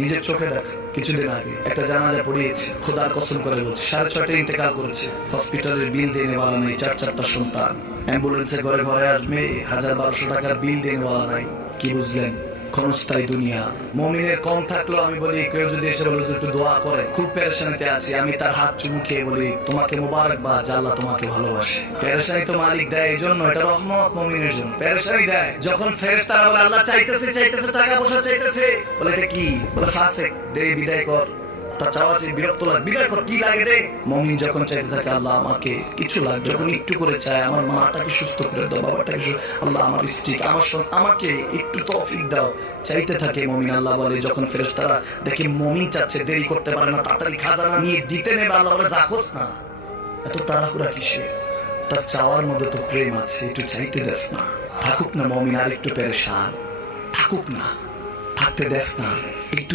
নিজের চোখে দেখা কিছুদিন আগে একটা জানাজা পড়িয়েছে, খোদার কসম করে বলছে 6:30 ইন্তেকাল করেছে। হসপিটালের বিল দেনেওয়ালা নেই, 4 সন্তান, অ্যাম্বুলেন্সে ঘরে ঘরে আসবে, 1000-1200 টাকার বিল দেনেওয়ালা নাই। কি বুঝলেন? ক্ষণস্থায়ী দুনিয়া। মুমিনের কম থাকলেও আমি বলি, কেউ যদি এসে বলে একটু দোয়া করে, খুব পেরেশানিতে আছি, আমি তার হাত চুমু খেয়ে বলি তোমাকে মোবারকবাদ, আল্লাহ তোমাকে ভালোবাসে। পেরেশানি তো মালিক দেয়, এই জন্য এটা রহমত মুমিনের জন্য। পেরেশানি দেয় যখন ফেরেশতারা বলে আল্লাহ চাইতেছে টাকা পয়সা চাইতেছে, বলে এটা কি? বলে ফাসিক, দে বিদায় কর। তার চাওয়া চেয়ে বিরক্ত লাগে, বিদায় কর, কি লাগে দে। মুমিন যখন চাইতে থাকে আল্লাহ আমাকে কিছু লাগে, যখন একটু করে চায় আমার মাটাকে সুস্থ করে দাও, বাবাটাকে আল্লাহ আমার স্ত্রী আমাকে একটু তৌফিক দাও, চাইতে থাকে মুমিন। আল্লাহ বলে যখন ফেরেশতারা দেখে মুমিন চাচ্ছে, দেরি করতে পারে না, তাড়াতাড়ি খাজানা নিয়ে দিতে নেবে, আল্লাহ বলে রাখোস না, এত তাড়াহুড়া কিসে? তার চাওয়ার মধ্যে তো প্রেম আছে, একটু চাইতে দেস না। থাকুক না মুমিন আর একটু পেরেশান, থাকুক না, থাকতে দেস না, একটু